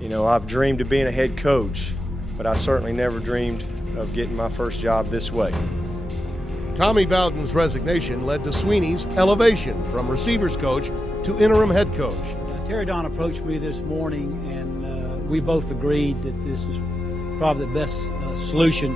You know, I've dreamed of being a head coach, but I certainly never dreamed of getting my first job this way. Tommy Bowden's resignation led to Sweeney's elevation from receivers coach to interim head coach. Terry Don approached me this morning, and we both agreed that this is probably the best solution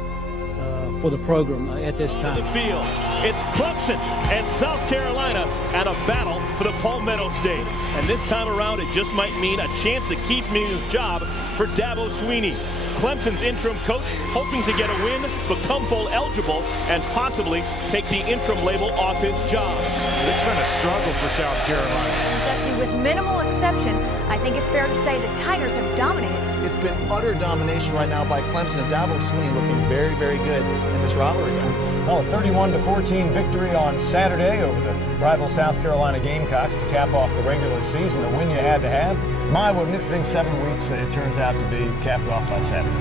for the program at this time. The field. It's Clemson and South Carolina at a battle for the Palmetto State. And this time around, it just might mean a chance to keep me his job for Dabo Swinney. Clemson's interim coach hoping to get a win, become bowl eligible, and possibly take the interim label off his job. It's been a struggle for South Carolina. Jesse, with minimal exception, I think it's fair to say the Tigers have dominated. It's been utter domination right now by Clemson, and Dabo Swinney looking very, very good in this rivalry game. Well, a 31-14 victory on Saturday over the rival South Carolina Gamecocks to cap off the regular season, a win you had to have. My, what an interesting 7 weeks it turns out to be, capped off by Saturday.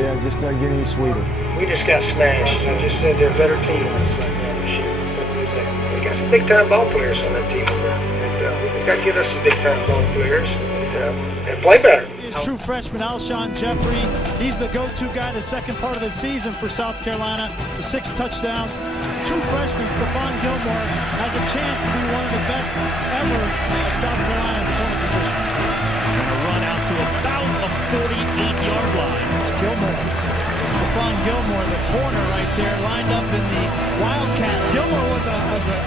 Yeah, it just doesn't get any sweeter. We just got smashed. I just said they're a better team than us right now this year. Simple as that. We got some big-time ball players on that team, and we got to get us some big-time ball players and play better. True freshman Alshon Jeffrey, he's the go-to guy the second part of the season for South Carolina with 6 touchdowns. True freshman Stephon Gilmore has a chance to be one of the best ever at South Carolina at the corner position. And a run out to about a 48-yard line. It's Gilmore. Stephon Gilmore, the corner right there, lined up in the Wildcat. Gilmore was a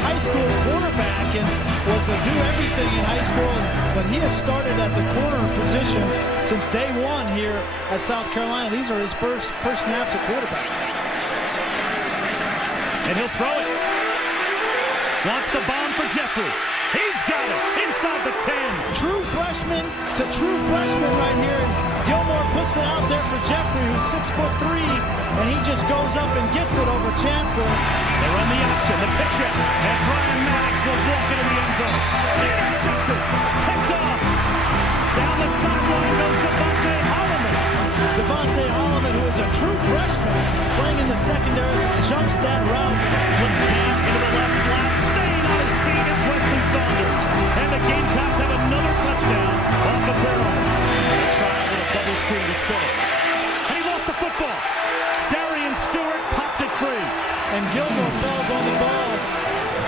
high school quarterback and was a do everything in high school, but he has started at the corner position since day one here at South Carolina. These are his first snaps at quarterback. And he'll throw it. Wants the bomb for Jeffrey. He's got it inside the 10. True freshman to true freshman right here. Gilmore puts it out there for Jeffrey, who's 6'3", and he just goes up and gets it over Chancellor. They run the option, the pitch it, and Brian Maddox will walk into the end zone. Intercepted, picked off. Down the sideline goes Devontae Holloman. Devontae Holloman, who is a true freshman, playing in the secondary, jumps that route. Flip pass into the left flat, staying on his feet is Wesley Saunders. And the Gamecocks have another touchdown off the turnover. They try a little bubble screen to spin it. And he lost the football. Darian Stewart popped it free. And Gilmore falls on the ball.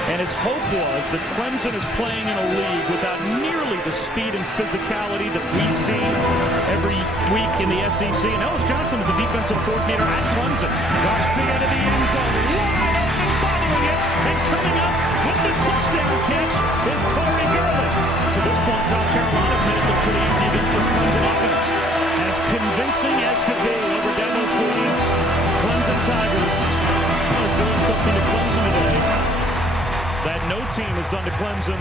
And his hope was that Clemson is playing in a league without nearly the speed and physicality that we see every week in the SEC. And Ellis Johnson was the defensive coordinator at Clemson. Garcia to the end zone, wide open, bobbling it, and coming up with the touchdown catch is Torrey Gurley. To this point, South Carolina's made it look pretty easy against this Clemson offense. As convincing as could be over Dabo Swinney's Clemson Tigers. Was doing something to Clemson today that no team has done to Clemson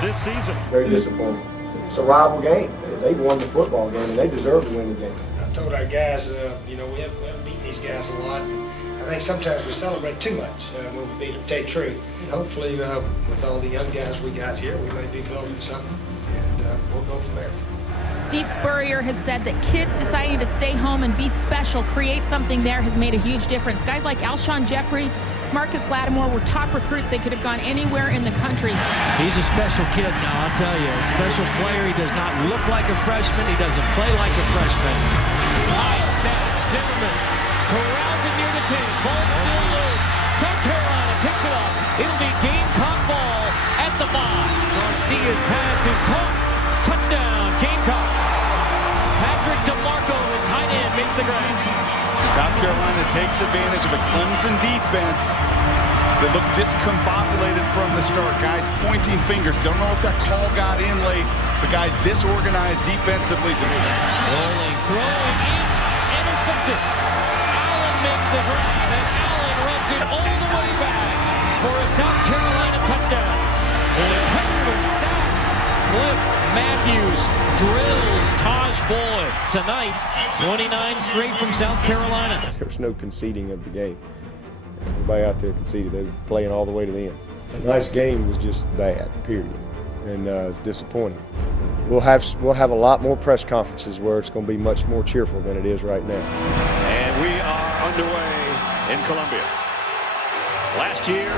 this season. Very disappointing. It's a rival game. They won the football game, and they deserve to win the game. I told our guys, we haven't beaten these guys a lot. I think sometimes we celebrate too much when we beat them, to tell you the truth. And hopefully, with all the young guys we got here, we may be building something, and we'll go from there. Steve Spurrier has said that kids deciding to stay home and be special, create something there, has made a huge difference. Guys like Alshon Jeffrey, Marcus Lattimore were top recruits. They could have gone anywhere in the country. He's a special kid now, I'll tell you. A special player. He does not look like a freshman. He doesn't play like a freshman. High snap. Zimmerman corrals it near the 10. Ball still loose. South Carolina picks it up. It'll be Gamecock ball at the 5. Garcia's pass is caught. Touchdown, Gamecocks. Patrick DeMarco, the tight end, makes the grab. South Carolina takes advantage of a Clemson defense that looked discombobulated from the start. Guys pointing fingers. Don't know if that call got in late. The guys disorganized defensively. Rolling, throwing in, intercepted. Allen makes the grab, and Allen runs it all the way back for a South Carolina touchdown. And a pressure and sack. Cliff Matthews drills Taj Boyd. Tonight, 29 straight from South Carolina. There was no conceding of the game. Everybody out there conceded. They were playing all the way to the end. Tonight's game was just bad, period. And it's disappointing. We'll have a lot more press conferences where it's going to be much more cheerful than it is right now. And we are underway in Columbia. Last year,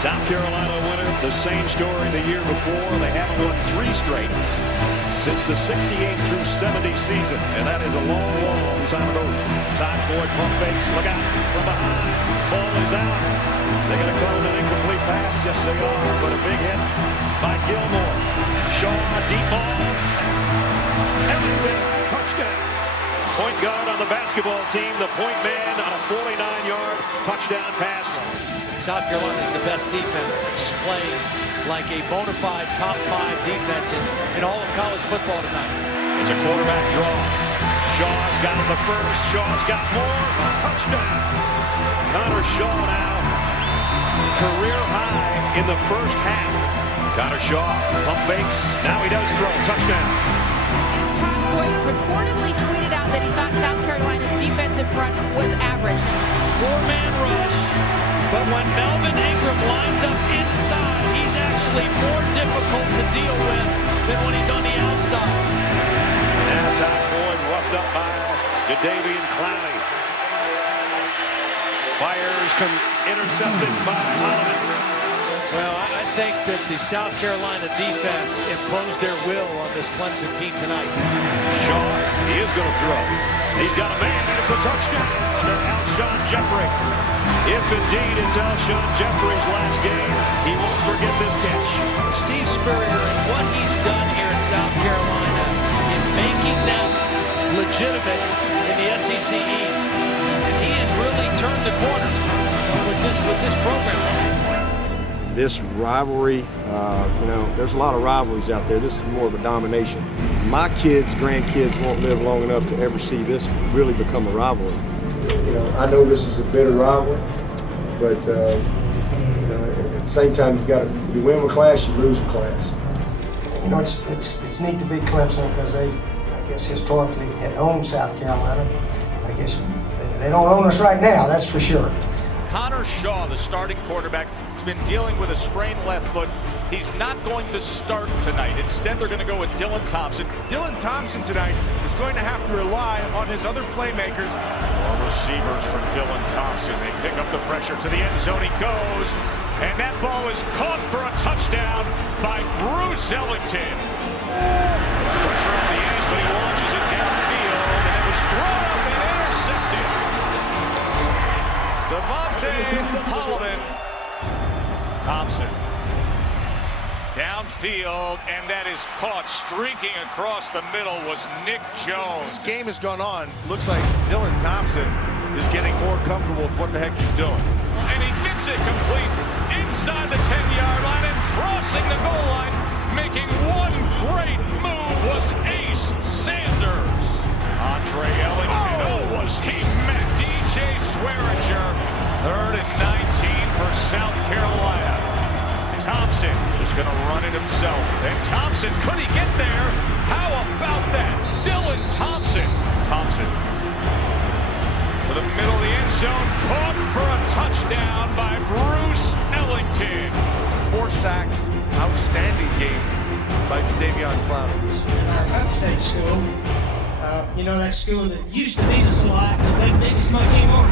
South Carolina winner, the same story the year before. They haven't won 3 straight since the 68 through 70 season, and that is a long, long time ago. Todd Boyd pump fakes, look out from behind. Ball is out. They're going to call it an incomplete pass. Yes, they are, but a big hit by Gilmore. Shaw, deep ball. Ellington, touchdown. Point guard on the basketball team, the point man on a 49-yard touchdown pass. South Carolina is the best defense. It's just playing like a bona fide top 5 defense in all of college football tonight. It's a quarterback draw. Shaw's got the first. Shaw's got more. Touchdown. Connor Shaw now. Career high in the first half. Connor Shaw pump fakes. Now he does throw. Touchdown. Todd Boyd reportedly tweeted out that he thought South Carolina's defensive front was average. 4-man rush, but when Melvin Ingram lines up inside, he's actually more difficult to deal with than when he's on the outside. Now Todd Boyd roughed up by Jadeveon Clowney. Fires intercepted by Holloman. Well, I think that the South Carolina defense imposed their will on this Clemson team tonight. Shaw, he is going to throw. He's got a man, and it's a touchdown to Alshon Jeffrey. If indeed it's Alshon Jeffrey's last game, he won't forget this catch. Steve Spurrier and what he's done here in South Carolina in making them legitimate in the SEC East, and he has really turned the corner with this program. This rivalry, there's a lot of rivalries out there. This is more of a domination. My kids, grandkids won't live long enough to ever see this really become a rivalry. I know this is a bitter rivalry, but at the same time, you win a class, you lose a class. It's neat to beat Clemson because they, I guess, historically had owned South Carolina. I guess they don't own us right now, that's for sure. Connor Shaw, the starting quarterback, has been dealing with a sprained left foot. He's not going to start tonight. Instead, they're going to go with Dylan Thompson. Dylan Thompson tonight is going to have to rely on his other playmakers. More receivers from Dylan Thompson. They pick up the pressure to the end zone. He goes, and that ball is caught for a touchdown by Bruce Ellington. Pressure on the edge, but he launches it downfield, and it was thrown up and intercepted. Devontae Holloman. Thompson downfield, and that is caught. Streaking across the middle was Nick Jones. This game has gone on. Looks like Dylan Thompson is getting more comfortable with what the heck he's doing. And he gets it complete inside the 10-yard line and crossing the goal line. Making one great move was Ace Sanders. Andre Ellington, was he met DJ Swearinger. 3rd and 19 for South Carolina. Thompson just going to run it himself. And Thompson, could he get there? How about that? Dylan Thompson. Thompson to the middle of the end zone. Caught for a touchdown by Bruce Ellington. 4 sacks. Outstanding game by Jadeveon Clowney. Our upstate school, that school that used to beat us a lot, but they beat us much anymore.